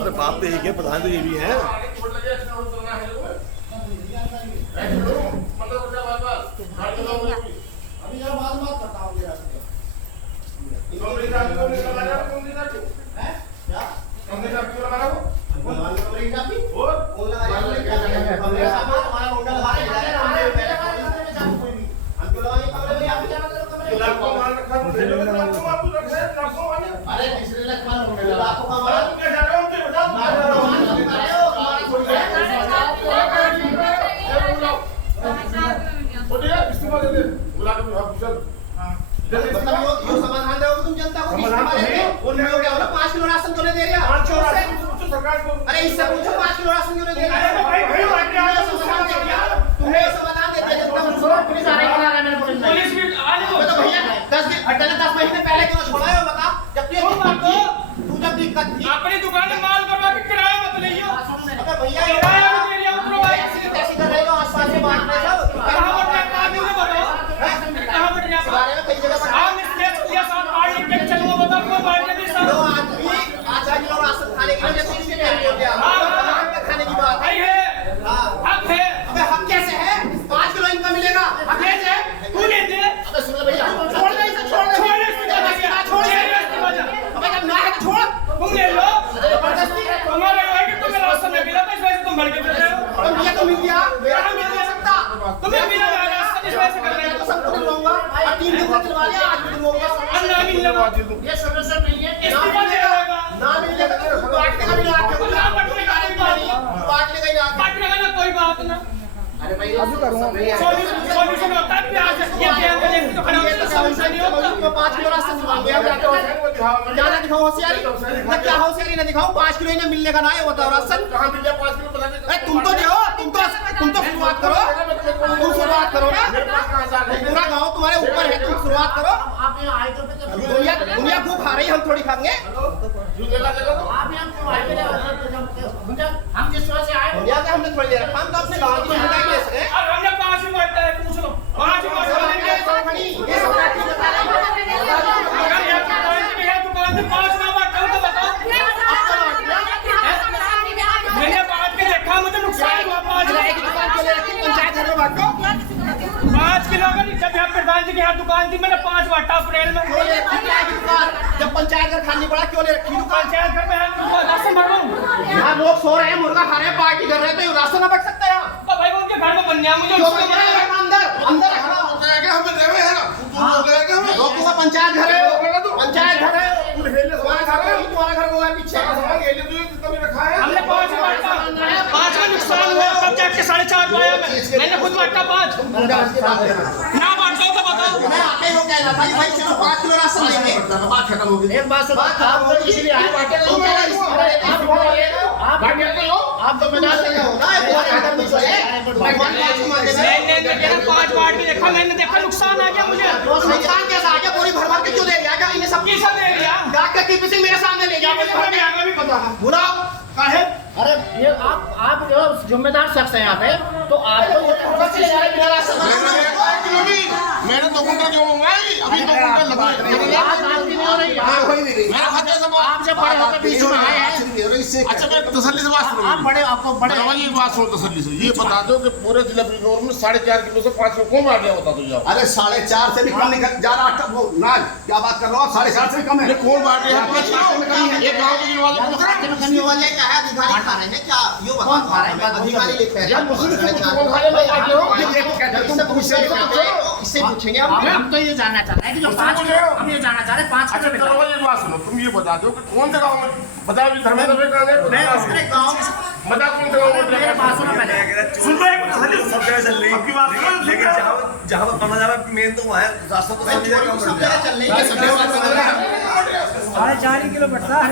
अरे बाप तो एक है, प्रधान तो ये भी है। समाधान दोगे तुम जनता को? 5 किलो राशन क्यों नहीं दे रहे? अरे इससे पूछो 5 किलो राशन क्यों नहीं दे रहे? तुम्हें समाधान देते जनता को। पुलिस आ रही है, पुलिस भी आ जाओ। तो भैया 10 महीने पहले क्यों छोड़ा है बता? जब तू जब दिक्कत थी अपनी दुकान में माल करवा के किराया मत लियो। अबे भैया किराया मत ले लियो उतरो भाई। ऐसी कर रहे हो आसपास से बात नहीं सब। कहां बट रहा आदमी ने बताओ। कहां बट रहा बारे में कई जगह पर हम इस केस के साथ पार्टी के चलो बताओ को पार्टी भी सब दो आदमी 5 किलो राशन खाने के लिए किसी ने बोल दिया। खाने की बात भाई है। हां हक है। अबे हक कैसे है? 5 किलो इनकम मिलेगा। हक कैसे है? तू ले दे। अबे सुन ले भैया, छोड़ दे इसे, छोड़ दे। छोड़ इसकी वजह। अबे जब ना है तो छोड़। तुम ले लो। जबरदस्ती है। तुम्हारे भाई कि तुम्हें रास्ता में मिला तो इस वजह से तुम भड़के फिर रहे हो। अबे मुझे तो मिल गया, मेरा तो मिल नहीं सकता। तुम्हें मिला रास्ता इस वजह से कर रहे मैं हो। तो सबको दिलवाऊंगा। आज 3 दिन से दिलवा लिया, आज भी दिलवाऊंगा। अन्ना मिलने को ये सोल्यूशन नहीं है। इस्तीफा दे रहेगा। ना मिलने का तो बांटने का भी ना आके ना बांटने का भी बात नहीं। बांटने का ही ना आके। बांटने का कोई बात ना। अरे भाई अभी करूंगा सॉल्यूशन होता है प्याज ये क्या बोले तो खड़ा होता सॉल्यूशन नहीं होता। 5 किलो राशन दिलवाऊंगा। ज्यादा दिखाओ होशियारी। मैं क्या होशियारी ना दिखाऊं? 5 किलो इन्हें मिलने का ना है, बताओ राशन कहां मिल गया 5 किलो बता दे। तुम तो दो, तुम तो शुरुआत करो। तुम शुरुआत करो ना, पूरा गांव तुम्हारे ऊपर है, तुम शुरुआत करो। आप यहां आए तो दुनिया भूख खा रही है, हम थोड़ी खाएंगे। हम जिस वजह से आए हमने थोड़ी देर हम तो अपने गांव की महंगाई ले सके। अब हमने 5 ही बांटा है, पूछ लो 5 ही बांटा है। ये सब बात की बता रहे अगर ये दुकान से 5 ना बांटा तो बताओ। मैंने बांट के देखा, मुझे नुकसान हुआ। 5 की दुकान के लिए रखी, पंचायत घर में बांटो। 5 किलो का जब यहाँ प्रधान जी के यहाँ दुकान थी, मैंने 5 बांटा अप्रैल में। क्यों ले रखी किराए की दुकान? जब पंचायत घर खाली पड़ा क्यों ले रखी दुकान? पंचायत घर में राशन भर रहा हूँ। यहाँ लोग सो रहे हैं, मुर्गा खा रहे हैं, पार्टी कर रहे हैं, तो ये राशन ना बच सकता है यहाँ? तो भाई वो उनके घर में बन गया, मुझे क्यों उसको बन गया? अंदर खड़ा हो जाएगा, हमें देवे है ना। लोगों का पंचायत घर है, पंचायत घर है। तुम्हारा घर है, तुम्हारा घर वो है पीछे। हमने 5 बांटा, 5 का नुकसान हुआ, तब जाके 4.5 पाया मैंने खुद बांटा 5 ना बांटा तो बताओ। मैं आते ही हो गया था भाई, चलो 5 किलो राशन लेंगे। बात खत्म हो गई। एक बात सुनो, आप इसलिए आए बांटे तो आप तो मजाक नहीं हो ना, बहुत आदर नहीं है। भगवान बात को मान लेना। मैंने 5 बांट के देखा, मैंने देखा नुकसान आ गया मुझे। नुकसान कैसा आ गया? पूरी भर के क्यों दे दिया? क्या इन्हें सब किसा दे दिया? डॉक्टर की पिसिंग मेरे सामने ले गया, मुझे भर में आगे भी पता है। बुरा काहे? अरे ये आप जो जिम्मेदार शख्स हैं यहाँ पे, तो आपको ये फोकस ले जा रहे हैं बिना राशन। मैंने 2 कुंटल क्यों मंगाई? अभी 2 कुंटल लगा बात आपकी नहीं हो रही। मेरा खाता सब आप जब बड़े होकर बीच में आए हैं। अच्छा मैं तसल्ली से बात सुनो। आप बड़े, आपको बड़े ये बात सुनो तसल्ली से। ये बता दो कि पूरे जिला बिजनौर में 4.5 किलो से 5 किलो कौन आ गया बता दो जाओ। अरे 4.5 से भी कम निकल जा रहा। ना क्या बात कर रहे हो? 4.5 से भी कम है। कौन बांट रहे हैं? 5 किलो में कमी है। एक गांव के गिनवा दो। कमी हो जाए क्या है? अधिकारी खा रहे हैं क्या? यो बता खा रहे हैं? अधिकारी लिख रहे हैं। यार मुझे कौन खा रहे हैं? बांट रहे हो? इससे पूछेंगे हम तो ये जानना चाह रहे हैं कि जो 5 किलो, हम ये जानना चाह रहे हैं 5 अच्छा किलो चलो एक बात सुनो, तुम ये बता दो कि कौन सा गांव में बताओ जी धर्मेंद्र भाई कहां है? मेरे गांव बता कौन सा गांव में? मेरे पास सुनो पहले सुन रहे हो? सब जगह चल रही है। आपकी बात सुनो। लेकिन जहाँ पर पढ़ना जाए मेन तो वहाँ है, रास्ता तो सब जगह कम सब जगह चल रही है। 4.5 किलो बढ़ता है।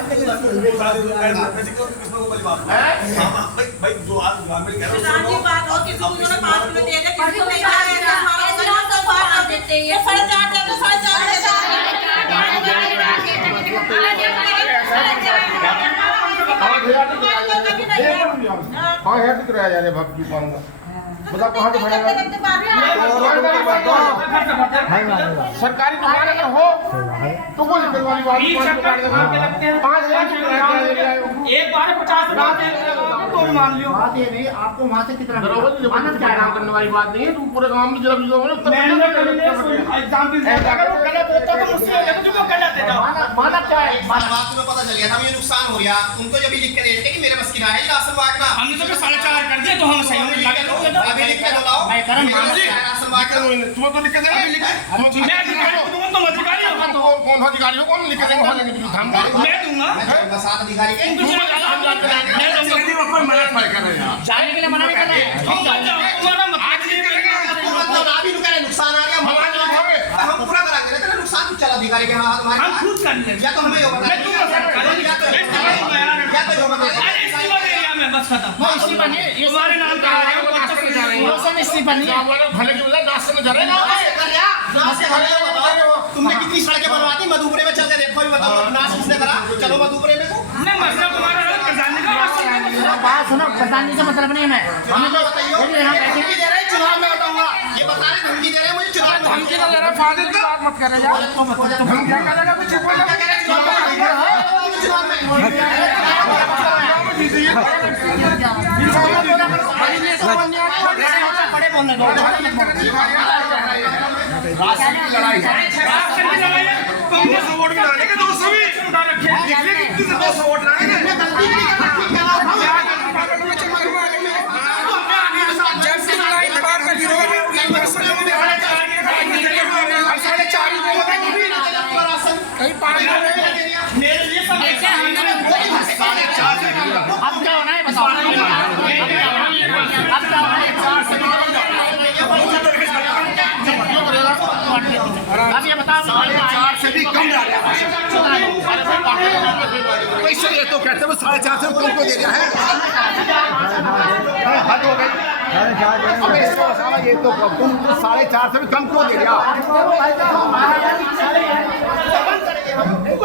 भाई जो आज ग्रामीण कह रहे राजी बात हो किसी को उन्होंने 5 किलो दे दिया, किसी को नहीं दे दिया, हमारा तो बात कर देते हैं। 4.5 दे दो, 4.5 दे दो। कभी नहीं है। हाँ है तो किराया जा रहे भाग क्यों पाऊंगा बताओ कहाँ से भरेगा सरकारी दुकान अगर हो तो कोई दिक्कत वाली बात नहीं। 5,000 एक बार 50 तो भी मान लियो। बात ये नहीं आपको वहाँ से कितना काम करने वाली बात नहीं है। तुम पूरे गांव में जब एग्जाम अगर वो गलत होता तो मुझसे हो जाता, जो वो गलत है माना क्या है बात तुम्हें पता चल गया था मुझे नुकसान हो गया उनको जब लिख के दे देते कि मेरे बस की ना है राशन बांटना। हमने तो 4.5 कर दिया तो हम सही होंगे लगे तो अभी लिख के तो लाओ मैं करम राशन बांटना। तुम्हें तो लिख के देंगे मैं अधिकारी को दूंगा, तुम अधिकारी हो। तो कौन अधिकारी हो कौन लिख के देंगे वहाँ लेंगे हम मैं दूंगा बसात अधिकारी के तुम जाने के लिए मना नहीं कर रहे हैं। तुम्हारा मतलब ना भी नुकसान आ गया हम पूरा कराएंगे लेकिन नुकसान कुछ चला अधिकारी के हाथ में हम खुद कर लेंगे। या तो हमें यो बता या तो यो बता अरे इस्तीफा दे रहा मैं बस खत्म। इसी बने ये तुम्हारे नाम का आ रहा है, वो तक जा रही है। सब इसी बने भले के बजाय नाश्ते में जा रहे तुमने कितनी सड़कें बनवाती मधुपुरे में चल के देखो भी बताओ नाश किसने करा चलो मधुपुरे में को नहीं मसला तुम्हारा जानने का मसला है। बात सुनो बताने से मतलब नहीं है हमें तो धमकी दे रहे चुनाव में बताऊंगा ये बता रहे धमकी दे रहे मुझे चुनाव धमकी तो दे रहा फाजिल की बात मत करे यार धमकी करेगा कुछ राशन की लड़ाई है। राशन की लड़ाई है, कांग्रेस वोट में डालेंगे तो सभी उठा रखे हैं। देखिए कितने से 200 वोट लाएंगे। जब से लड़ाई बात का विरोध मेरे लिए सब अब क्या होना है बताओ अब क्या होना है अब ये बताओ 4.5 से भी कम जा रहा है। कैसे ये तो कहते हैं 4.5 से कम को दे दिया है। हद हो गई। अब इसको बताओ ये तो तुम 4.5 से भी कम क्यों दे दिया?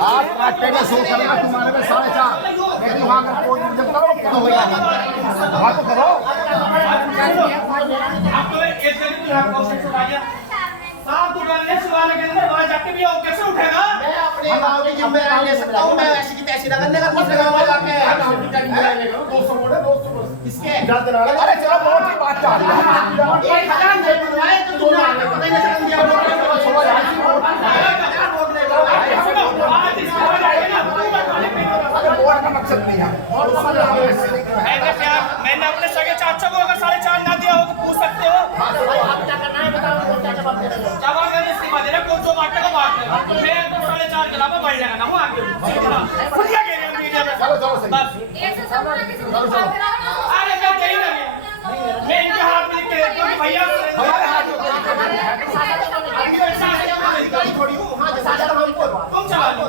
आप काटने का शो करेगा तुम्हारे में 4.5 लेकिन वहाँ का कोई जब करो तो हो जाएगा वहाँ तो करो। आप तो एक जगह पे आपको से सुनाया साफ दुकान ने सुबह के अंदर वहां जाके भी आओ कैसे उठेगा। मैं अपने गांव की जिम्मेदारी ले सकता हूं मैं ऐसी की तैसी ना करने का दूसरे गांव में जाके 200 वोट है 200 किसके अरे चलो बहुत ही बात चाह रही है। 1000 नहीं बनवाए तो तुमने आगे पता ही नहीं चल दिया आज इस बार आएगा ना वोट का मकसद नहीं है। मैंने अपने सगे चाचा को अगर 4.5 ना दिया हो तो पूछ सकते हो। जवाब मैंने इस्तीफा दे रहा कोई जो बांटने को बांट लेगा। मैं तो 4.5 के अलावा बढ़ जाएगा ना हूँ आगे खुद क्या कह रहे हो मीडिया में बस अरे मैं कहीं नहीं मैं इनके हाथ में लिख के देता हूँ कि भैया तुम चला लो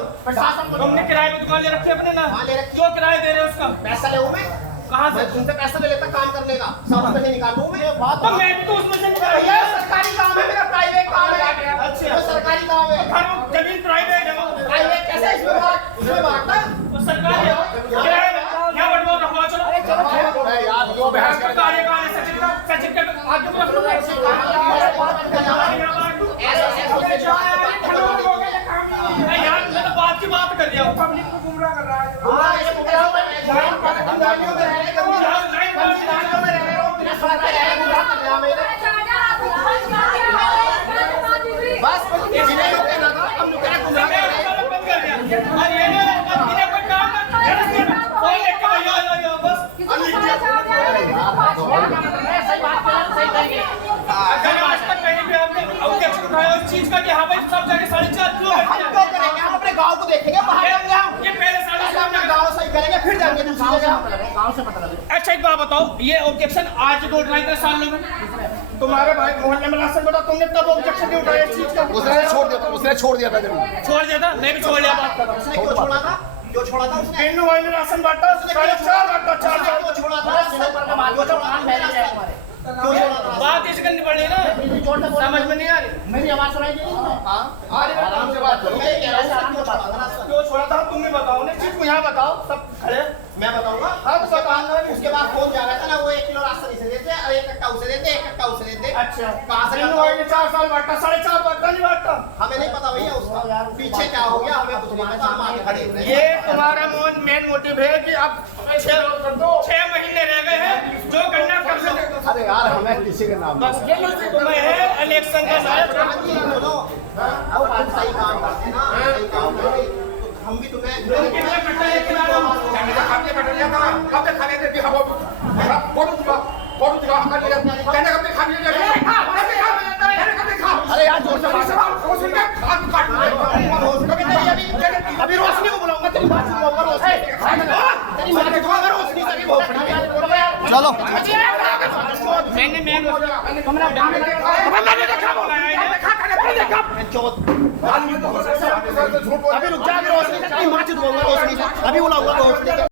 तुमने किराए पे दुकान ले रखी है अपने ना क्यों किराया दे रहे हो उसका पैसा ले मैं कहाँ से तुमसे पैसा ले लेता काम करने का सब उसमें से निकालूं मैं तो मैं भी तो उसमें से निकाल भैया सरकारी काम है मेरा प्राइवेट काम है अच्छा वो सरकारी काम है घर जमीन प्राइवेट है वो प्राइवेट कैसे इसमें बांटना वो सरकारी है किराए क्या बटवा रखवा चलो यार जो बहस कर कार्यकाल सचिव के आगे को रख लो यार मैं तो बात की बात कर रहा हूँ पब्लिक को गुमराह कर रहा है बस जिन्हें लोग कहना था हम लोग कहना गुमराह कर रहे हैं बंद कर दिया और ये इन्हें कोई काम ना फोन लेके भैया बस अगर आज तक कहीं भी आपने ऑब्जेक्शन उठाया उस चीज का कि हाँ भाई सब जगह 4.5 क्यों हम क्यों करेंगे हम अपने गांव को देखेंगे बाहर जाएंगे हम ये पहले पहले अपना गांव सही करेंगे फिर जाएंगे दूसरी जगह गाँव से मतलब अच्छा एक बात बताओ ये ऑब्जेक्शन आज दो ढाई साल में तुम्हारे भाई मोहल्ले में राशन बता तुमने तब ऑब्जेक्शन नहीं उठाया इस चीज का उसने छोड़ दिया था जरूर छोड़ दिया था मैं भी छोड़ लिया बात कर रहा हूँ उसने क्यों छोड़ा था जो छोड़ा था उसने इन भाई ने राशन बांटा उसने 4.5 बांटा 4 क्यों छोड़ा था जो छोड़ा था बात इसे करनी पड़ी ना समझ में नहीं आ रही मेरी आवाज सुनाई दे रही है हां आराम से बात करो मैं कह रहा हूं क्यों छोड़ा था क्यों छोड़ा था तुम ही बताओ ना चीज को यहाँ बताओ सब खड़े मैं बताऊंगा। उसके बाद फोन जा रहा था ना, वो 1 किलो राशन इसे देते और 1 कट्टा उसे देते, 1 कट्टा उसे देते। अच्छा कहाँ से तीन करता? हुए, 4 साल बांटा, 4.5 बांटा नहीं बांटा। हमें नहीं पता भैया उसका पीछे क्या हो गया, हमें कुछ नहीं पता, हम आगे खड़े हैं। ये तुम्हारा मेन मोटिव है कि अब 6 महीने रह गए हैं, जो करना कर लो। अरे यार हमें किसी के नाम बस ये तुम्हें है इलेक्शन का साहब। हाँ जी, सुनो, अब आप सही काम करते ना, सही काम करते, तो हम भी तुम्हें कितने कट्टा लेके आ रहे हो? हमने कट लिया था कब तक खाने थे हम फोटो दिखा हम कर लिया कहने कब तक खा लिया अरे यार जोर से बात अभी रोशनी को बुलाऊंगा, तेरी बात सुनूंगा, रोशनी तेरी बात सुनूंगा, रोशनी तेरी बहुत बड़ी। चलो मैंने अभी रुक जा, अभी रोशनी तेरी बात सुनूंगा, रोशनी अभी बुलाऊंगा रोशनी।